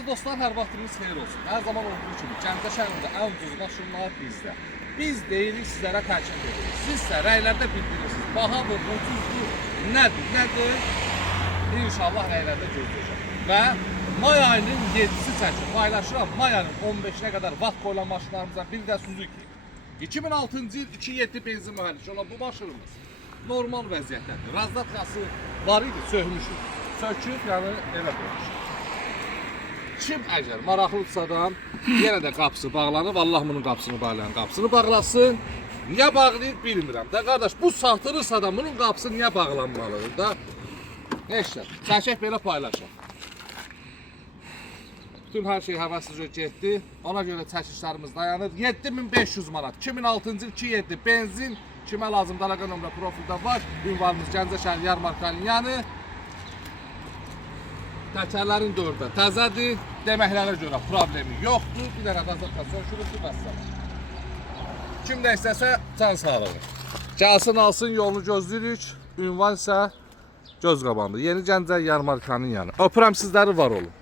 Əziz dostlar, hər vaxtınız xeyir olsun. Hər zaman olduğu kimi Gəncə şəhərində ən ucuz maşınlar bizdə. Biz deyirik, sizlərə təklif edirik. Siz isə rəylərdə bildirirsiniz. Bahadır, ucuzdur, nədir? İnşallah rəylərdə gözləyəcək. Və may ayının 7-si çəkir. Paylaşıram, may ayının 15-nə qədər vaxt qoyulan maşınlarımızdan bir də Suzuki. 2006-cı il 2.7 benzin mühərriki olan bu maşınımız normal vəziyyətdədir. Razdatkası var idi, söhmüşük. Söküb, yəni elə qoymuşuq. Kim əgər maraqlıdırsa da yenə də qapısı bağlanıb, Allah bunun qapısını bağlayan qapısını bağlasın. Niyə bağlayır bilmirəm də qardaş, bu satılırsa da bunun qapısı niyə bağlanmalıdır da? Neyse, çəkək belə paylaşaq. Bütün hər şey həvəsizcə getdi. Ona görə çəkişlərimiz dayanır. 7500 manat. 2006-cı il 2.7 benzin. Kimə lazım əlaqə nömrə profildə var. Ünvanımız Gəncə şəhər yarmarkanın yanı. Təkərlərin dördü təzədir. Deməklərə görə problemi yoxdur. Bir dənə razatqa sökülübdür, vəssalam. Kim də istəsə can sağlığı. Gəlsin alsın, yolunu gözləyirik. Ünvan isə göz qabağında. Yeni Gəncə yarmarkanın yanı. Öpürəm sizləri, var olun.